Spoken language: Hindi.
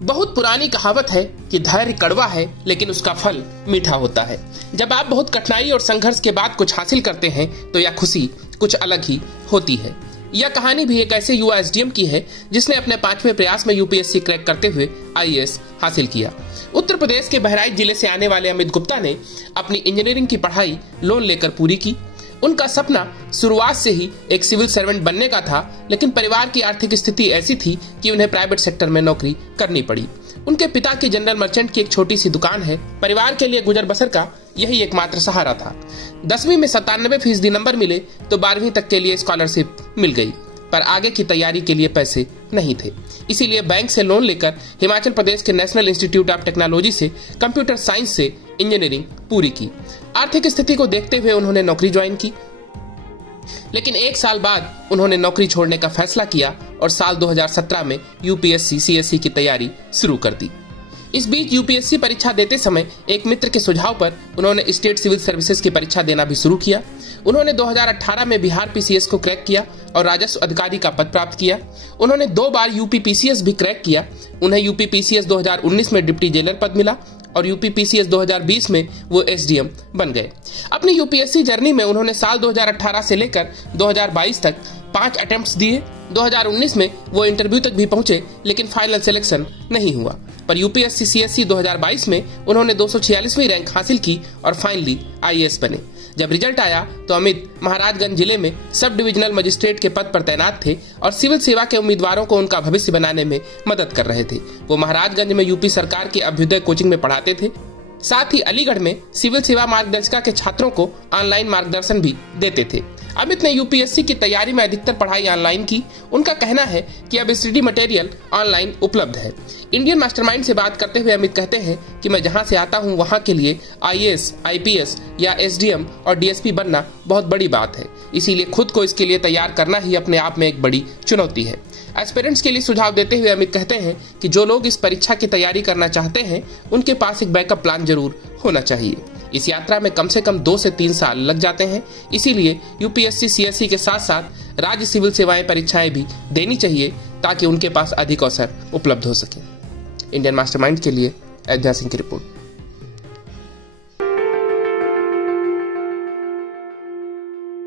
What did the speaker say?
बहुत पुरानी कहावत है कि धैर्य कड़वा है लेकिन उसका फल मीठा होता है। जब आप बहुत कठिनाई और संघर्ष के बाद कुछ हासिल करते हैं तो यह खुशी कुछ अलग ही होती है। यह कहानी भी एक ऐसे युवा एसडीएम की है जिसने अपने 5वें प्रयास में यूपीएससी क्रैक करते हुए आईएएस हासिल किया। उत्तर प्रदेश के बहराइच जिले से आने वाले अमित गुप्ता ने अपनी इंजीनियरिंग की पढ़ाई लोन लेकर पूरी की। उनका सपना शुरुआत से ही एक सिविल सर्वेंट बनने का था, लेकिन परिवार की आर्थिक स्थिति ऐसी थी कि उन्हें प्राइवेट सेक्टर में नौकरी करनी पड़ी। उनके पिता की जनरल मर्चेंट की एक छोटी सी दुकान है। परिवार के लिए गुजर बसर का यही एकमात्र सहारा था। 10वीं में 97% नंबर मिले तो 12वीं तक के लिए स्कॉलरशिप मिल गई, पर आगे की तैयारी के लिए पैसे नहीं थे। इसीलिए बैंक से लोन लेकर हिमाचल प्रदेश के नेशनल इंस्टीट्यूट ऑफ टेक्नोलॉजी से कंप्यूटर साइंस से इंजीनियरिंग पूरी की। आर्थिक स्थिति को देखते हुए उन्होंने नौकरी ज्वाइन की, लेकिन 1 साल बाद उन्होंने नौकरी छोड़ने का फैसला किया और साल 2017 में यूपीएससी सीएससी की तैयारी शुरू कर दी। इस बीच यूपीएससी परीक्षा देते समय एक मित्र के सुझाव पर उन्होंने स्टेट सिविल सर्विसेज की परीक्षा देना भी शुरू किया। उन्होंने 2018 में बिहार पीसीएस को क्रैक किया और राजस्व अधिकारी का पद प्राप्त किया। उन्होंने 2 बार यूपी पीसीएस भी क्रैक किया। उन्हें यूपी पीसीएस 2019 में डिप्टी जेलर पद मिला और यूपी पीसीएस 2020 में वो एसडीएम बन गए। अपनी यूपीएससी जर्नी में उन्होंने साल 2018 से लेकर 2022 तक 5 अटेम्प्ट्स दिए। 2019 में वो इंटरव्यू तक भी पहुंचे, लेकिन फाइनल सिलेक्शन नहीं हुआ। पर यूपीएससी सीएससी 2022 में उन्होंने 246वीं रैंक हासिल की और फाइनली आईएएस बने। जब रिजल्ट आया तो अमित महाराजगंज जिले में सब डिविजनल मजिस्ट्रेट के पद पर तैनात थे और सिविल सेवा के उम्मीदवारों को उनका भविष्य बनाने में मदद कर रहे थे। वो महाराजगंज में यूपी सरकार की अभ्युदय कोचिंग में पढ़ाते थे। साथ ही अलीगढ़ में सिविल सेवा मार्गदर्शिका के छात्रों को ऑनलाइन मार्गदर्शन भी देते थे। अमित ने यूपीएससी की तैयारी में अधिकतर पढ़ाई ऑनलाइन की। उनका कहना है कि अब स्टडी मटेरियल ऑनलाइन उपलब्ध है। इंडियन मास्टरमाइंड से बात करते हुए अमित कहते हैं कि मैं जहां से आता हूं वहां के लिए आईएएस, आईपीएस या एसडीएम और डीएसपी बनना बहुत बड़ी बात है। इसीलिए खुद को इसके लिए तैयार करना ही अपने आप में एक बड़ी चुनौती है। एस्पिरेंट्स के लिए सुझाव देते हुए अमित कहते हैं कि जो लोग इस परीक्षा की तैयारी करना चाहते हैं उनके पास एक बैकअप प्लान जरूर होना चाहिए। इस यात्रा में कम से कम 2 से 3 साल लग जाते हैं। इसीलिए यूपीएससी सीएससी के साथ साथ राज्य सिविल सेवाएं परीक्षाएं भी देनी चाहिए ताकि उनके पास अधिक अवसर उपलब्ध हो सके। इंडियन मास्टरमाइंड के लिए अयोध्या सिंह की रिपोर्ट।